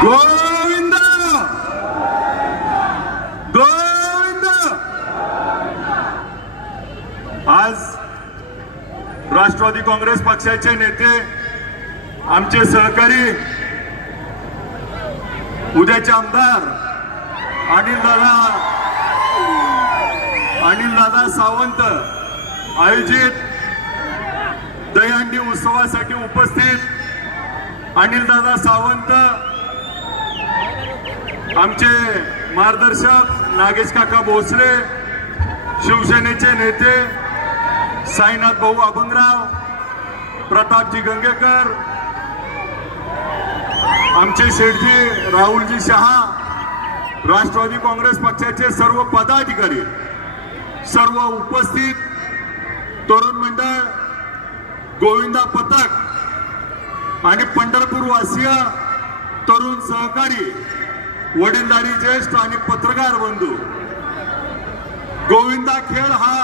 गोविंद! गोविंद! आज राष्ट्रवादी काँग्रेस पक्षाचे नेते आमचे सहकारी उद्याचे आमदार अनिल दादा अनिल दादा सावंत आयोजित दहीहंडी उत्सवासाठी उपस्थित अनिल दादा सावंत आमचे मार्गदर्शक नागेश काका भोसले शिवसेनेचे नेते साईनाथ भाऊ अभंगराव प्रतापजी गंगेकर आमचे शेठजी राहुलजी शहा राष्ट्रवादी काँग्रेस पक्षाचे सर्व पदाधिकारी सर्व उपस्थित तरुण मंडळ गोविंदा पथक आणि पंढरपूर वासीय तरुण सहकारी वडीलधारी ज्येष्ठ आणि पत्रकार बंधू. गोविंदा खेळ हा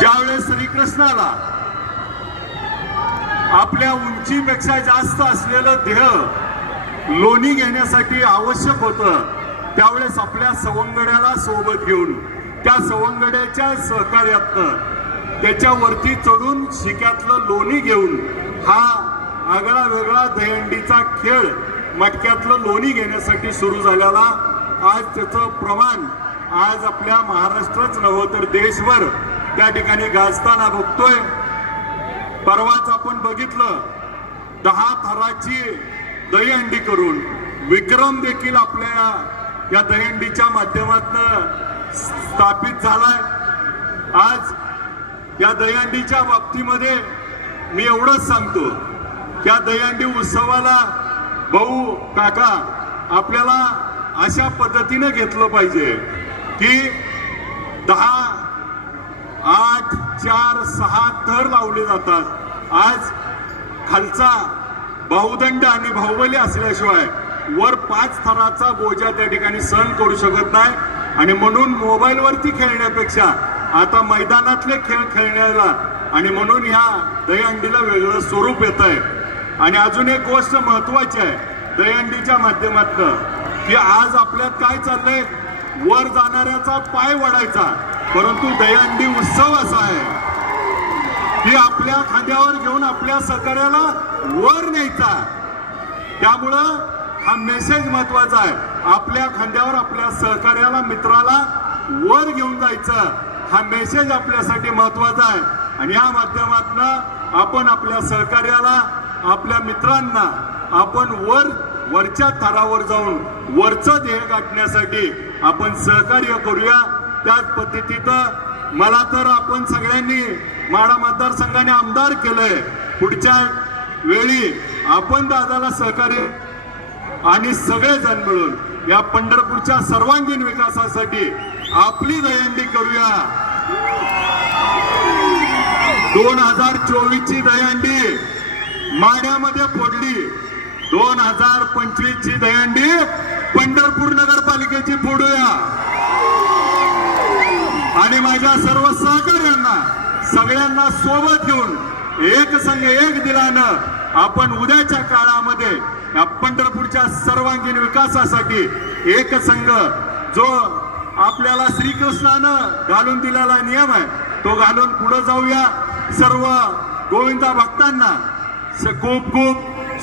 ज्यावेळेस श्रीकृष्णाला आपल्या उंचीपेक्षा जास्त असलेलं देह लोणी घेण्यासाठी आवश्यक होतं त्यावेळेस आपल्या सवंगड्याला सोबत घेऊन त्या सवंगड्याच्या सहकार्यातनं त्याच्यावरती चढून शिक्यातलं लोणी घेऊन हा आगळा वेगळा दहंडीचा खेळ मटक्यातलं लोणी घेण्यासाठी सुरू झालेला आज त्याचं प्रमाण आज आपल्या महाराष्ट्रच नव्हं तर देशभर त्या ठिकाणी गाजताना बघतोय. परवाच आपण बघितलं दहा थराची दहीहंडी करून विक्रम देखील आपल्या या दहीहंडीच्या माध्यमातून स्थापित झालाय. आज या दहीहंडीच्या बाबतीमध्ये मी एवढंच सांगतो त्या दहीहंडी उत्सवाला भाऊ काका आपल्याला अशा पद्धतीने घेतलं पाहिजे की दहा आठ चार सहा थर लावले जातात. आज खालचा भाऊदंड आणि बाहुबली असल्याशिवाय वर पाच थराचा बोजा त्या ठिकाणी सहन करू शकत नाही. आणि म्हणून मोबाईलवरती खेळण्यापेक्षा आता मैदानातले खेळ खेळण्याला आणि म्हणून ह्या दहीहंडीला वेगळं स्वरूप येत आहे आणि अजून एक गोष्ट महत्वाची आहे दहीहंडीच्या माध्यमातनं की आज आपल्यात काय चाललंय? वर जाणाऱ्याचा पाय वडायचा परंतु दहीहंडी उत्सव असा आहे की आपल्या खांद्यावर घेऊन आपल्या सहकार्याला वर न्यायचा. त्यामुळं हा मेसेज महत्त्वाचा आहे. आपल्या खांद्यावर आपल्या सहकार्याला मित्राला वर घेऊन जायचं हा मेसेज आपल्यासाठी महत्त्वाचा आहे. आणि या माध्यमातनं आपण आपल्या सहकार्याला आपल्या मित्रांना आपण वर वरच्या थरावर जाऊन वरचं ध्येय गाठण्यासाठी आपण सहकार्य करूया. त्याच पद्धतीनं मला तर आपण सगळ्यांनी माडा मतदारसंघाने आमदार केलंय. पुढच्या वेळी आपण दादाला सहकार्य आणि सगळेजण मिळून या पंढरपूरच्या सर्वांगीण विकासासाठी आपली दहीहंडी करूया. दोन हजार चोवीस ची दहीहंडी माड्यामध्ये फोडली. दोन हजार पंचवीस ची दहीहंडी पंढरपूर नगरपालिकेची फोडूया. आणि माझ्या सर्व सहकार्यांना सगळ्यांना सोबत घेऊन एक संघ एक दिलानं आपण उद्याच्या काळामध्ये या पंढरपूरच्या सर्वांगीण विकासासाठी एक संघ जो आपल्याला श्रीकृष्णानं घालून दिलेला नियम आहे तो घालून पुढे जाऊया. सर्व गोविंदा भक्तांना खूप खूप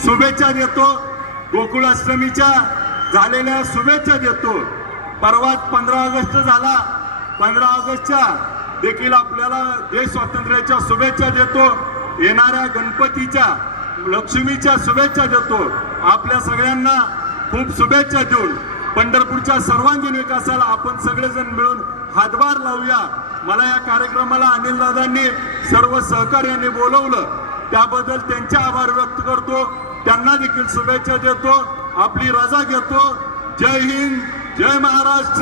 शुभेच्छा देतो. गोकुळाष्टमीच्या झालेल्या शुभेच्छा देतो. परवाच पंधरा ऑगस्ट झाला. पंधरा ऑगस्टच्या देखील आपल्याला देश स्वातंत्र्याच्या शुभेच्छा देतो. येणाऱ्या गणपतीच्या लक्ष्मीच्या शुभेच्छा देतो. आपल्या सगळ्यांना खूप शुभेच्छा देऊन पंढरपूरच्या सर्वांगीण विकासाला आपण सगळेजण मिळून हातभार लावूया. मला या कार्यक्रमाला अनिल दादांनी सर्व सहकार्याने बोलवलं. त्याबद्दल त्यांचे आभार व्यक्त करतो. त्यांना देखील शुभेच्छा देतो. आपली रजा घेतो. जय हिंद जय महाराष्ट्र.